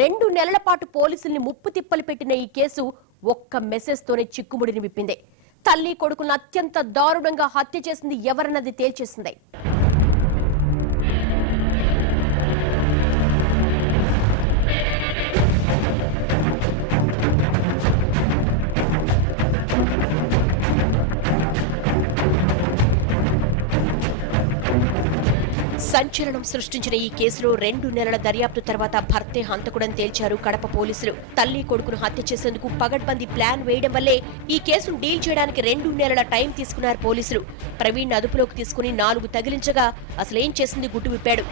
2 నెలల పాటు పోలీసుల్ని ముప్పు తిప్పలు పెట్టిన ఈ కేసు ఒక్క మెసేజ్ తోనే చిక్కుముడిని విప్పింది. తల్లి కొడుకులను అత్యంత దారుణంగా హత్య చేసింది ఎవరన్నది తేల్చేసింది. సంచలనం సృష్టించిన ఈ కేసులో 2 నెలల దర్యాప్తు తర్వాత భర్తే హంతకుడని తేల్చారు కడప పోలీసులు. తల్లి కొడుకును హత్య చేసేందుకు పగడ్బందీ ప్లాన్ వేయడం వల్లే ఈ కేసును డీల్ చేయడానికి 2 నెలల టైం తీసుకున్నారు పోలీసులు. ప్రవీణ్ అదుపులోకి తీసుకుని 4 తగిలించగా అసలేం చేసింది గుట్టు విప్పాడు.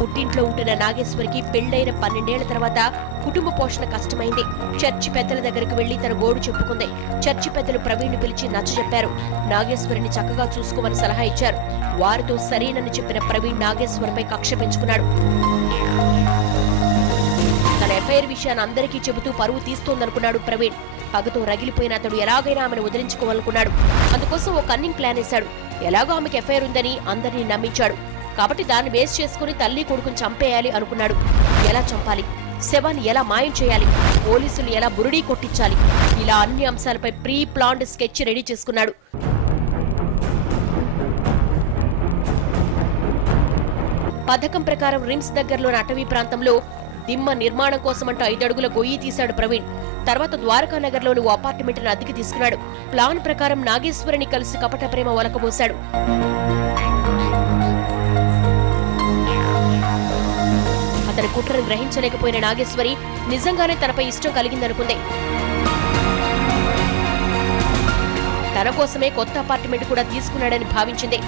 పుట్టింట్లో ఉంటున్న నాగేశ్వరికి పెళ్లైన 12 ఏళ్ల తర్వాత కుటుంబ పోషణ కష్టమైంది. చర్చి పెద్దల దగ్గరకు వెళ్లి తన గోడు చెప్పుకుంది. చర్చి పెద్దలు ప్రవీణ్ పిలిచి నచ్చజెప్పారు. నాగేశ్వరిని చక్కగా చూసుకోమని సలహా ఇచ్చారు. వారితో సరేనని చెప్పిన ప్రవీణ్ నాగేశ్వరిపై కక్ష పెంచుకున్నాడు. తన ఎఫ్ఐఆర్ విషయాన్ని అందరికీ చెబుతూ పరువు తీస్తోందనుకున్నాడు ప్రవీణ్. పగతో రగిలిపోయిన అతడు ఎలాగైనా ఆమెను వదిలించుకోవాలనుకున్నాడు. అందుకోసం ఓ కన్నింగ్ ప్లాన్ వేశాడు. ఎలాగో ఆమెకు ఎఫ్ఐఆర్ ఉందని అందరినీ నమ్మించాడు. కాబట్టి దాన్ని బేస్ చేసుకుని తల్లి కొడుకుని చంపేయాలి అనుకున్నాడు. ఎలా చంపాలి, శవాన్ని ఎలా మాయం చేయాలి, పోలీసులు ఎలా బురుడీ కొట్టించాలి, ఇలా అన్ని అంశాలపై ప్రీ ప్లాన్డ్ స్కెచ్ రెడీ చేసుకున్నాడు. పథకం ప్రకారం రిమ్స్ దగ్గరలోని అటవీ ప్రాంతంలో దిమ్మ నిర్మాణం కోసమంటూ 5 అడుగుల గొయ్యి తీశాడు ప్రవీణ్. తర్వాత ద్వారకానగర్లోని ఓ అపార్ట్మెంట్ను అద్దెకి తీసుకున్నాడు. ప్లాన్ ప్రకారం నాగేశ్వరిని కలిసి కపట ప్రేమ ఒలకబోశాడు. అతని కుట్రను గ్రహించలేకపోయిన నాగేశ్వరి నిజంగానే తనపై ఇష్టం కలిగిందనుకుంది. తన కోసమే కొత్త అపార్ట్మెంట్ కూడా తీసుకున్నాడని భావించింది.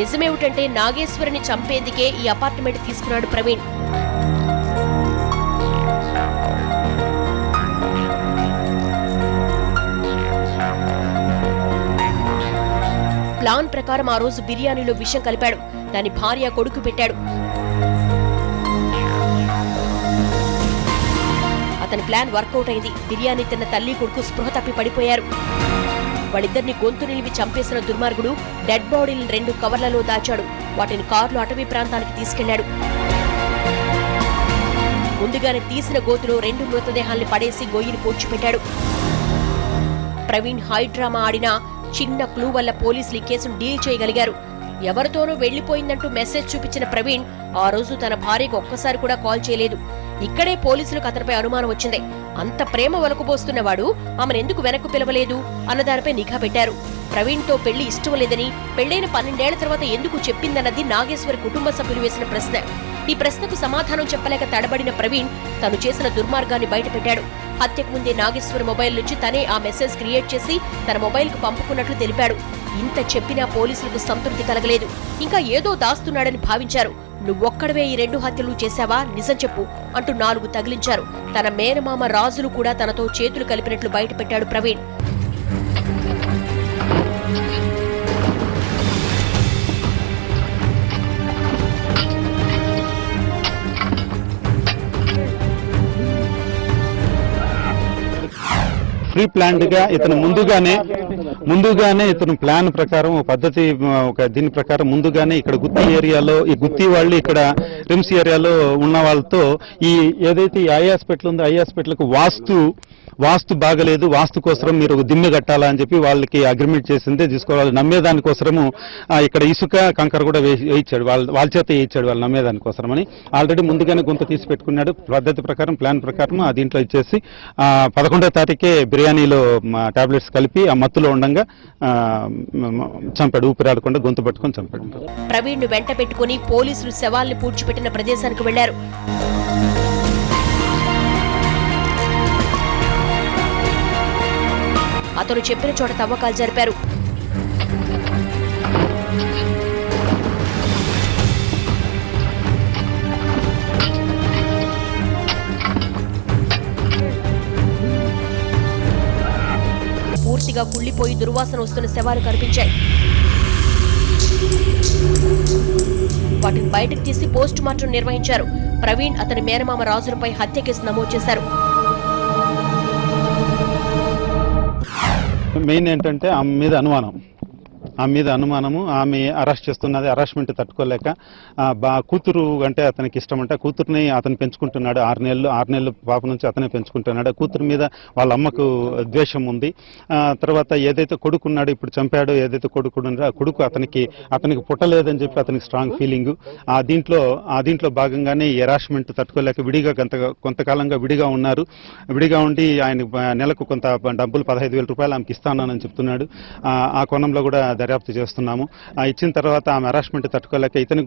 నిజమేమిటంటే నాగేశ్వరిని చంపేందుకే ఈ అపార్ట్మెంట్ తీసుకున్నాడు ప్రవీణ్. ప్లాన్ ప్రకారం ఆ రోజు బిర్యానీలో విషం కలిపాడు. దాని భార్య కొడుకు పెట్టాడు. అతని ప్లాన్ వర్కౌట్ అయింది. బిర్యానీ తిన్న తల్లి కొడుకు స్పృహ తప్పి పడిపోయారు. వాళ్ళిద్దరిని గొంతు నిలివి చంపేసిన దుర్మార్గుడు డెడ్ బాడీలను 2 కవర్లలో దాచాడు. వాటిని కారులో అటవీ ప్రాంతానికి తీసుకెళ్లాడు. ముందుగానే తీసిన గోతులో 2 మృతదేహాల్ని పడేసి గొయ్యిని పూడ్చిపెట్టాడు. ప్రవీణ్ హై డ్రామా ఆడిన చిన్న క్లూ వల్ల పోలీసులు ఈ కేసును డీల్ చేయగలిగారు. ఎవరితోనూ వెళ్లిపోయిందంటూ మెసేజ్ చూపించిన ప్రవీణ్ ఆ రోజు తన భార్యకు ఒక్కసారి కూడా కాల్ చేయలేదు. ఇక్కడే పోలీసులకు అతనిపై అనుమానం వచ్చింది. అంత ప్రేమ వలకుపోస్తున్నవాడు ఆమెను ఎందుకు వెనక్కు పిలవలేదు అన్నదానిపై నిఘా పెట్టారు. ప్రవీణ్తో పెళ్లి ఇష్టం లేదని పెళ్లైన 12 ఏళ్ల తర్వాత ఎందుకు చెప్పిందన్నది నాగేశ్వరి కుటుంబ సభ్యులు వేసిన ప్రశ్న. ఈ ప్రశ్నకు సమాధానం చెప్పలేక తడబడిన ప్రవీణ్ తను చేసిన దుర్మార్గాన్ని బయటపెట్టాడు. హత్యకు ముందే నాగేశ్వరి మొబైల్ నుంచి తనే ఆ మెసేజ్ క్రియేట్ చేసి తన మొబైల్ కు పంపుకున్నట్లు తెలిపాడు. ఇంత చెప్పినా పోలీసులకు సంతృప్తి కలగలేదు. ఇంకా ఏదో దాస్తున్నాడని భావించారు. నువ్వొక్కడవే ఈ 2 హత్యలు చేశావా, నిజం చెప్పు అంటూ 4 తగిలించారు. తన మేనమామ రాజులు కూడా తనతో చేతులు కలిపినట్లు బయటపెట్టాడు ప్రవీణ్. ప్రీ ప్లాన్డ్ గా ఇతను ముందుగానే ఇతను ప్లాన్ ప్రకారం పద్ధతి దీని ప్రకారం ముందుగానే ఇక్కడ గుత్తి ఏరియాలో ఈ గుత్తి వాళ్ళు ఇక్కడ రిమ్స్ ఏరియాలో ఉన్న వాళ్ళతో ఈ ఏదైతే ఈ ఐ హాస్పిటల్ ఉందో ఐ హాస్పిటల్ కు వాస్తు బాగలేదు, వాస్తు కోసం మీరు దిమ్మె కట్టాలా అని చెప్పి వాళ్ళకి అగ్రిమెంట్ చేసిందే తీసుకోవాలి. నమ్మేదానికోసము ఇక్కడ ఇసుక కంకర కూడా వేయించాడు, వాళ్ళ చేత వేయించాడు వాళ్ళు నమ్మేదానికోసమని. ఆల్రెడీ ముందుగానే గుంత తీసి పెట్టుకున్నాడు. పద్ధతి ప్రకారం ప్లాన్ ప్రకారం ఆ దీంట్లో ఇచ్చేసి 11వ తారీఖే బిర్యానీలో టాబ్లెట్స్ కలిపి ఆ మత్తులో ఉండగా చంపాడు. ఊపిరాడకుండా గొంతు పట్టుకొని చంపాడు. ప్రవీణ్ వెంట పెట్టుకుని పోలీసులు శవాల్ని పూడ్చిపెట్టిన ప్రదేశానికి వెళ్లారు. అతను చెప్పిన చోట తవ్వకాలు జరిపారు. పూర్తిగా కుళ్లిపోయి దుర్వాసన వస్తున్న శవాలు కనిపించాయి. వాటిని బయటకు తీసి పోస్ట్ మార్టం నిర్వహించారు. ప్రవీణ్ అతని మేనమామ రాజులపై హత్య కేసు నమోదు చేశారు. మెయిన్ ఏంటంటే ఆమె మీద అనుమానము, ఆమె అరెస్ట్ చేస్తున్నది, అరెస్ట్మెంట్ తట్టుకోలేక కూతురు అంటే అతనికి ఇష్టం అంటే కూతురుని అతను పెంచుకుంటున్నాడు. 6 నెలలు పాప నుంచి అతనే పెంచుకుంటున్నాడు. కూతురు మీద వాళ్ళ అమ్మకు ద్వేషం ఉంది. తర్వాత ఏదైతే కొడుకున్నాడు ఇప్పుడు చంపాడు, ఏదైతే కొడుకున్నాడో ఆ కొడుకు అతనికి పుట్టలేదని చెప్పి అతనికి స్ట్రాంగ్ ఫీలింగ్. దీంట్లో భాగంగానే అరెస్ట్మెంట్ తట్టుకోలేక విడిగా కొంతకాలంగా విడిగా ఉన్నారు. విడిగా ఉండి ఆయన నెలకు కొంత డబ్బులు 15,000 రూపాయలు ఆమెకి ఇస్తానని చెప్తున్నాడు. ఆ కోణంలో కూడా దర్యాప్తు చేస్తున్నాము. ఇచ్చిన తర్వాత ఆమె అరెస్ట్మెంట్ తట్టుకోలేక ఇతని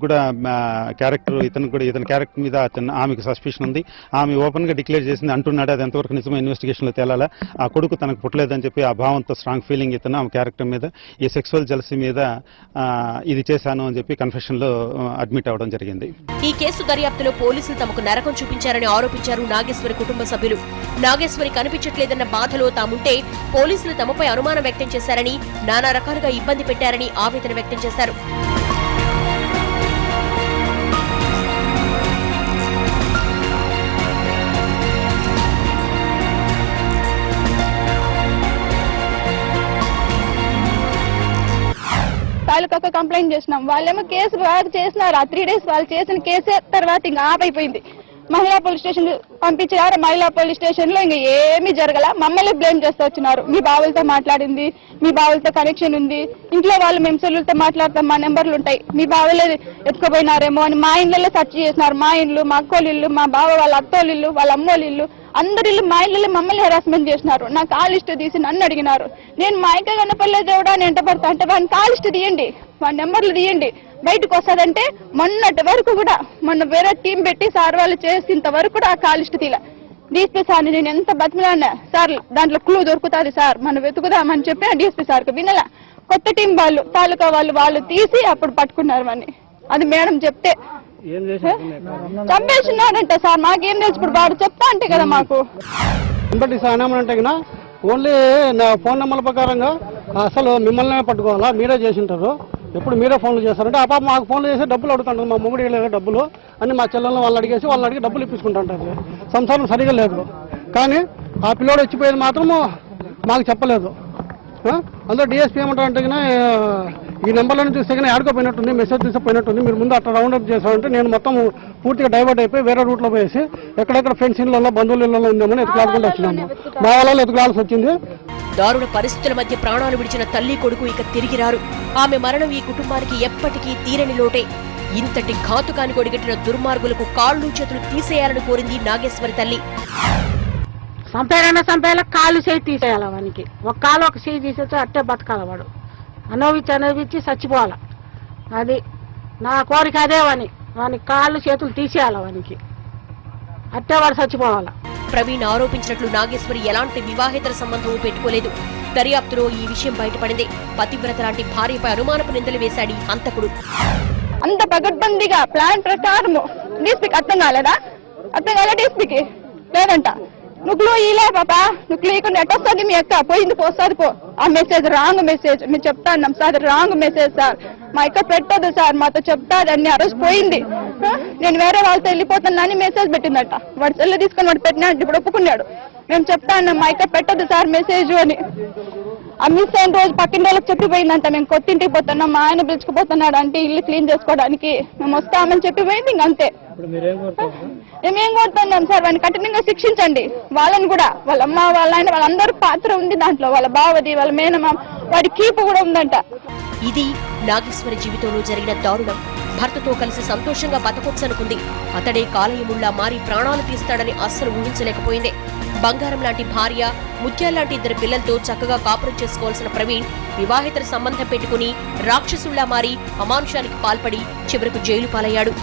క్యారెక్టర్ మీద ఆమెకు సస్పిషన్ ఉంది. ఆమె ఓపెన్ గా డిక్లేర్ చేసింది అంటున్నాడు. అది ఎంతవరకు నిజమో ఇన్వెస్టిగేషన్ లో తేలాలా. ఆ కొడుకు తనకు పుట్టలేదని చెప్పి ఆ భావంతో స్ట్రాంగ్ ఫీలింగ్ ఇతను ఆమె క్యారెక్టర్ మీద, ఈ సెక్సువల్ జెలసీ మీద ఇది చేశాను అని చెప్పి కన్ఫెషన్ లో అడ్మిట్ అవ్వడం జరిగింది. ఈ కేసు దర్యాప్తులో పోలీసులు తమకు నరకం చూపించారని ఆరోపించారు నాగేశ్వరి కుటుంబ సభ్యులు. నాగేశ్వరి కనిపించట్లేదన్న బాధలో తాముంటే పోలీసులు తమపై అనుమానం వ్యక్తం చేశారని, నానా రకాలుగా ఇబ్బంది పెట్టారని ఆవేదన వ్యక్తం చేశారు. తాలూకా కంప్లైంట్ చేసినాం. వాళ్ళేమో కేసు బాగా చేసినారు. ఆ 3 days వాళ్ళు చేసిన కేసే తర్వాత ఇంకా ఆపైపోయింది. మహిళా పోలీస్ స్టేషన్ పంపించారు. మహిళా పోలీస్ స్టేషన్ లో ఇంకా ఏమీ జరగల. మమ్మల్ని బ్లేమ్ చేస్తూ వచ్చినారు. మీ బావులతో మాట్లాడింది, మీ బావులతో కనెక్షన్ ఉంది, ఇంట్లో వాళ్ళు మేము సెల్లులతో మాట్లాడతాం, మా నెంబర్లు ఉంటాయి, మీ బావులే ఎత్తుకుపోయినారేమో అని మా ఇండ్లలో సెర్చ్ చేసినారు. మా ఇండ్లు, మా అక్కోళ్ళ ఇల్లు, మా బావ వాళ్ళ అత్తోళ్ళ ఇల్లు, వాళ్ళ అమ్మోళ్ళ ఇల్లు, అందరి ఇల్లు, మా ఇళ్ళలో మమ్మల్ని హెరాస్మెంట్ చేసినారు. నాకు కాల్ లిస్ట్ తీసి నన్ను అడిగినారు. నేను మా ఇంకా కన్నపల్లె దేవుడా అని ఎంట పడతా అంటే వాడిని కాల్ లిస్ట్ తీయండి, వాడి నెంబర్లు తీయండి, బయటకు వస్తుందంటే మొన్నటి వరకు కూడా మొన్న వేరే టీం పెట్టి సార్ వాళ్ళు చేసేంత వరకు కూడా ఆ కాల్ లిస్ట్ తీల. డిఎస్పీ సార్ని నేను ఎంత బతిమలాడినా, సార్ దాంట్లో క్లూ దొరుకుతుంది సార్ మనం వెతుకుదామని చెప్పి డిఎస్పీ సార్కి వినలా. కొత్త టీం వాళ్ళు తాలూకా వాళ్ళు తీసి అప్పుడు పట్టుకున్నారు వాడిని. అది మేడం చెప్తే చంపేసినాడంట సార్. మాకేం తెలుసు, ఇప్పుడు వాడు చెప్తా అంటే కదా మాకు. ఓన్లీ నా ఫోన్ నెంబర్ల ప్రకారంగా అసలు మిమ్మల్ని పట్టుకోవాలా, మీరే చేసింటారు, ఎప్పుడు మీరే ఫోన్లు చేస్తారంటే ఆ పాప మాకు ఫోన్లు చేసి డబ్బులు అడుగుతుంటారు. మా మొగుడు లేదా డబ్బులు అని మా చెల్లెలను వాళ్ళని అడిగి డబ్బులు ఇప్పించుకుంటుంటారు. సంసారం సరిగా లేదు. కానీ ఆ పిల్లోడు వచ్చిపోయేది మాత్రము మాకు చెప్పలేదు. అందులో డిఎస్పీ ఏమంటారంటే ఈ నెంబర్లను చూస్తే కానీ ఆడుకోపోయినట్టుంది, మెసేజ్ తీసుకుపోయినట్టుంది, మీరు ముందు అట్లా రౌండప్ చేశారంటే నేను మొత్తం పూర్తిగా డైవర్ట్ అయిపోయి వేరే రూట్లో పోయేసి ఎక్కడెక్కడ ఫ్రెండ్స్ ఇళ్ళలో బంధువుల ఇళ్ళలో ఉందేమని ఎత్తుకులాడుకుంటూ వచ్చినాము. మా వాళ్ళలో ఎత్తుకులాల్సి వచ్చింది. దారుణ పరిస్థితుల మధ్య ప్రాణాలు విడిచిన తల్లి కొడుకు ఇక తిరిగిరారు. ఆమె మరణం ఈ కుటుంబానికి ఎప్పటికీ తీరని లోటే. ఇంతటి ఘాతుకానికి ఒడిగట్టిన దుర్మార్గులకు కాళ్ళు చేతులు తీసేయాలని కోరింది నాగేశ్వరి తల్లి. చంపేయాల కాళ్ళు చేయి తీసేయాల. వానికి ఒక కాలు ఒక చేయి తీసేస్తే అట్టే బతకాల. వాడు అనుభవించి చచ్చిపోవాల. అది నా కోరిక. అదే వాని కాళ్ళు చేతులు తీసేయాల. వానికి అట్టే వాడు చచ్చిపోవాల. ప్రవీణ్ ఆరోపించినట్లు నాగేశ్వరి ఎలాంటి వివాహేతర సంబంధం పెట్టుకోలేదు. దర్యాప్తులో ఈ విషయం బయటపడింది. పతివ్రత లాంటి భార్యపై అనుమానపు నిందలు వేశాడు హంతకుడు. అంత పగడ్బందీగా ప్లాన్ ప్రకారము డీఎస్పీకి అర్థం కాలేదా? అర్థం కాలే డీఎస్పీకి లేదంట. నువ్వు ఇలా పాప, నువ్వు లేకుండా ఎట్ వస్తుంది, మీ అక్క పోయింది పోస్తుంది పో. ఆ మెసేజ్ రాంగ్ మెసేజ్, మేము చెప్తా అన్నాం సార్, రాంగ్ మెసేజ్ సార్, మా అక్క పెట్టదు సార్, మాతో చెప్తాది అన్ని. ఆ రోజు పోయింది, నేను వేరే వాళ్ళతో వెళ్ళిపోతున్నా అని మెసేజ్ పెట్టిందట. వాడు సెల్లు తీసుకొని వాడు పెట్టినాడు. ఇప్పుడు ఒప్పుకున్నాడు. మేము చెప్తా అన్నాం మా అక్క పెట్టదు సార్ మెసేజ్ అని. ఆ మిస్ అయిన రోజు పక్కింటి వాళ్ళకి చెప్పిపోయిందంట, మేము కొత్తింటికి పోతున్నాం, మా ఆయన పిలుచుకుపోతున్నాడు అంటే ఇల్లు క్లీన్ చేసుకోవడానికి, మేము వస్తామని చెప్పిపోయింది. ఇంకంతే. మేమేం కోరుతున్నాం సార్, వాడిని కఠినంగా శిక్షించండి. వాళ్ళని కూడా, వాళ్ళ అమ్మ వాళ్ళ ఆయన వాళ్ళందరూ పాత్ర ఉంది దాంట్లో. వాళ్ళ బావది, వాళ్ళ మేనమా, వాడి కీపు కూడా ఉందంట. ఇది నాగేశ్వరి జీవితంలో జరిగిన దారుణం. భర్తతో కలిసి సంతోషంగా బతకొచ్చనుకుంది. అతడే కాలయముళ్లా మారి ప్రాణాలు తీస్తాడని అస్సలు ఊహించలేకపోయింది. బంగారం లాంటి భార్య, ముత్యాల్లాంటి 2 పిల్లలతో చక్కగా కాపురం చేసుకోవాల్సిన ప్రవీణ్ వివాహితర సంబంధం పెట్టుకుని రాక్షసుళ్లా మారి అమానుషానికి పాల్పడి చివరకు జైలు పాలయ్యాడు.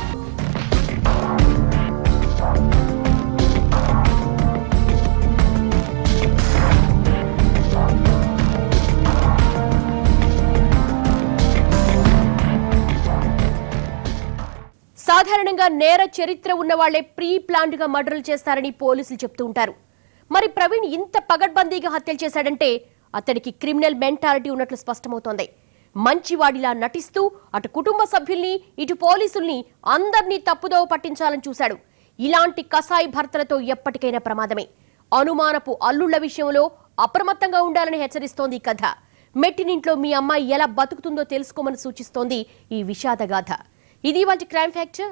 సాధారణంగా నేర చరిత్ర ఉన్న వాళ్లే ప్రీ ప్లాన్డ్ గా మర్డర్లు చేస్తారని పోలీసులు చెప్తూ ఉంటారు. మరి ప్రవీణ్ ఇంత పగడ్బందీగా హత్యలు చేశాడంటే అతడికి క్రిమినల్ మెంటాలిటీ ఉన్నట్లు స్పష్టమవుతోంది. మంచివాడిలా నటిస్తూ అటు కుటుంబ సభ్యుల్ని, ఇటు పోలీసుల్ని అందర్నీ తప్పుదోవ పట్టించాలని చూశాడు. ఇలాంటి కసాయి భర్తలతో ఎప్పటికైనా ప్రమాదమే. అనుమానపు అల్లుళ్ల విషయంలో అప్రమత్తంగా ఉండాలని హెచ్చరిస్తోంది ఈ కథ. మెట్టినింట్లో మీ అమ్మాయి ఎలా బతుకుతుందో తెలుసుకోమని సూచిస్తోంది ఈ విషాద గాథ. ఇది ఇవాల్టి క్రైమ్ ఫ్యాక్టర్.